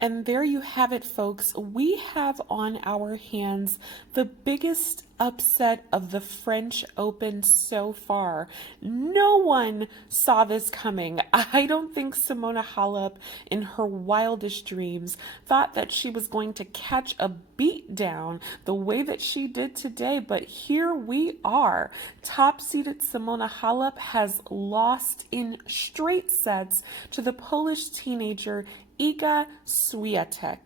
And there you have it, folks. We have on our hands the biggest upset of the French Open so far. No one saw this coming. I don't think Simona Halep, in her wildest dreams, thought that she was going to catch a beat down the way that she did today. But here we are. Top-seeded Simona Halep has lost in straight sets to the Polish teenager Iga Swiatek.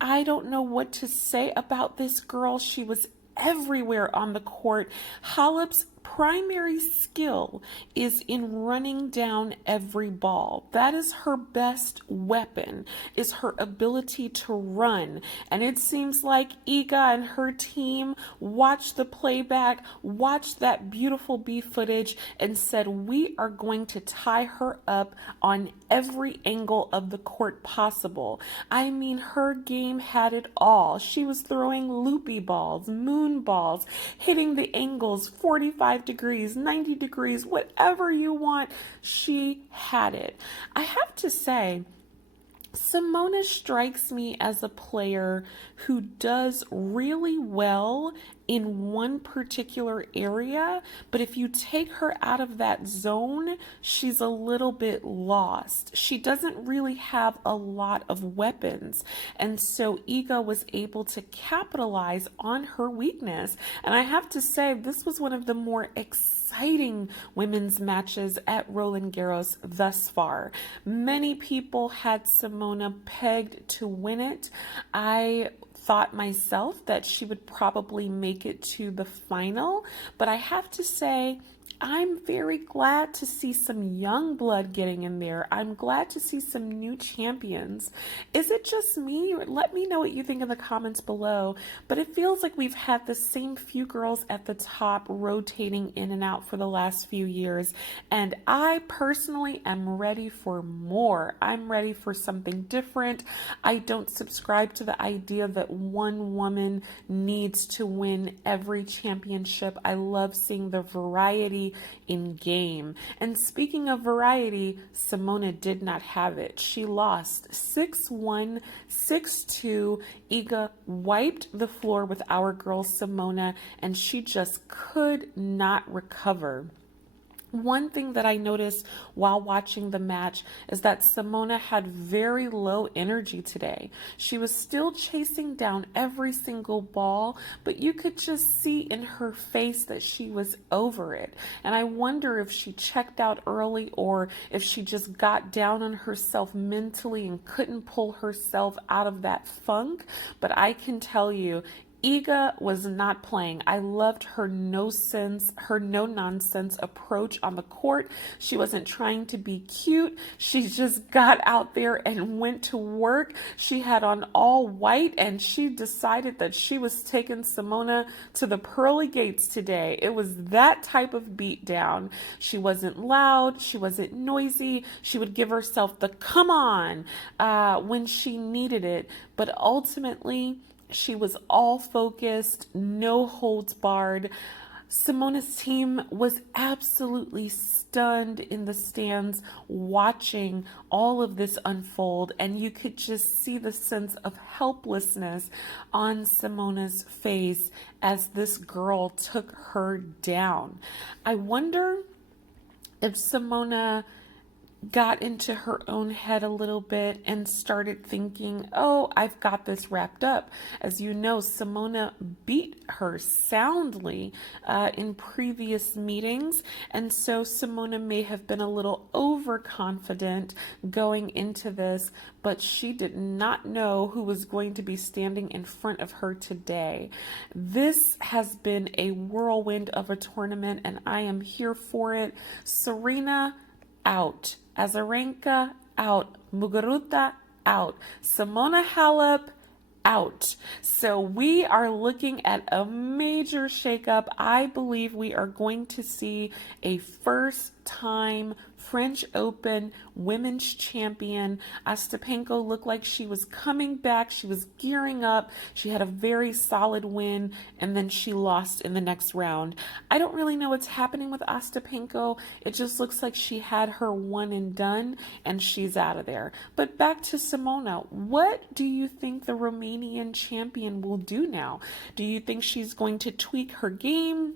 I don't know what to say about this girl. She was everywhere on the court. Halep's primary skill is in running down every ball. That is her best weapon, is her ability to run. And it seems like Iga and her team watched the playback, watched that beautiful B footage, and said, we are going to tie her up on every angle of the court possible. I mean, her game had it all. She was throwing loopy balls, moon balls, hitting the angles 45 degrees, 90 degrees, whatever you want. She had it. I have to say, Simona strikes me as a player who does really well in one particular area, but if you take her out of that zone, she's a little bit lost. She doesn't really have a lot of weapons, and so Iga was able to capitalize on her weakness. And I have to say, this was one of the more exciting women's matches at Roland Garros thus far. Many people had Simona pegged to win it. I thought myself that she would probably make it to the final, but I have to say, I'm very glad to see some young blood getting in there. I'm glad to see some new champions. Is it just me? Let me know what you think in the comments below. But it feels like we've had the same few girls at the top rotating in and out for the last few years. And I personally am ready for more. I'm ready for something different. I don't subscribe to the idea that one woman needs to win every championship. I love seeing the variety in game. And speaking of variety, Simona did not have it. She lost 6-1, 6-2. Iga wiped the floor with our girl Simona, and she just could not recover. One thing that I noticed while watching the match is that Simona had very low energy today. She was still chasing down every single ball, but you could just see in her face that she was over it. And I wonder if she checked out early or if she just got down on herself mentally and couldn't pull herself out of that funk. But I can tell you, Iga was not playing. I loved her no-nonsense approach on the court. She wasn't trying to be cute. She just got out there and went to work. She had on all white, and she decided that she was taking Simona to the pearly gates today. It was that type of beatdown. She wasn't loud. She wasn't noisy. She would give herself the come on when she needed it. But ultimately, she was all focused, no holds barred. Simona's team was absolutely stunned in the stands watching all of this unfold, and you could just see the sense of helplessness on Simona's face as this girl took her down. I wonder if Simona got into her own head a little bit and started thinking, oh, I've got this wrapped up. As you know, Simona beat her soundly in previous meetings, and so Simona may have been a little overconfident going into this, but she did not know who was going to be standing in front of her today. This has been a whirlwind of a tournament, and I am here for it. Serena out. Azarenka out. Muguruza out. Simona Halep out. So we are looking at a major shakeup. I believe we are going to see a first time French Open women's champion. Ostapenko looked like she was coming back. She was gearing up. She had a very solid win, and then she lost in the next round. I don't really know what's happening with Ostapenko. It just looks like she had her one and done, and she's out of there. But back to Simona. What do you think the Romanian champion will do now? Do you think she's going to tweak her game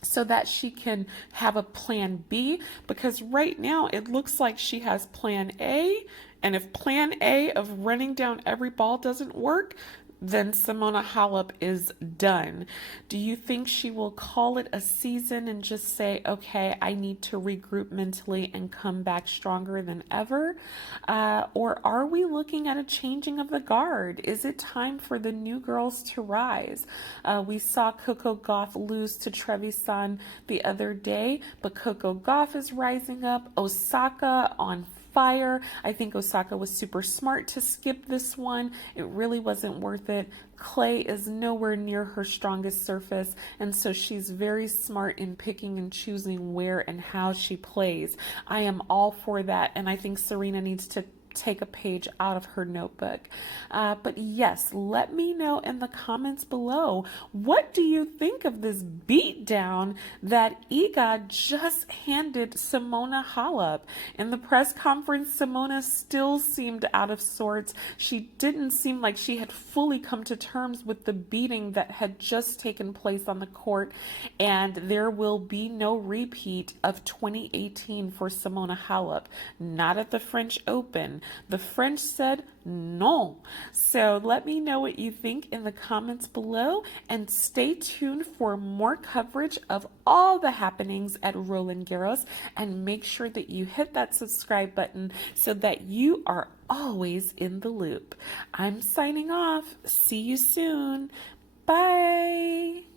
so that she can have a plan B? Because right now it looks like she has plan A, and if plan A of running down every ball doesn't work, then Simona Halep is done. Do you think she will call it a season and just say, okay, I need to regroup mentally and come back stronger than ever? Or are we looking at a changing of the guard? Is it time for the new girls to rise? We saw Coco Gauff lose to Trevisan the other day, but Coco Gauff is rising up. Osaka on fire. I think Osaka was super smart to skip this one. It really wasn't worth it. Clay is nowhere near her strongest surface, and so she's very smart in picking and choosing where and how she plays. I am all for that, and I think Serena needs to take a page out of her notebook. But yes, let me know in the comments below, what do you think of this beatdown that Iga just handed Simona Halep? In the press conference, Simona still seemed out of sorts. She didn't seem like she had fully come to terms with the beating that had just taken place on the court, and there will be no repeat of 2018 for Simona Halep, not at the French Open. The French said no. So let me know what you think in the comments below, and stay tuned for more coverage of all the happenings at Roland Garros, and make sure that you hit that subscribe button so that you are always in the loop. I'm signing off. See you soon. Bye.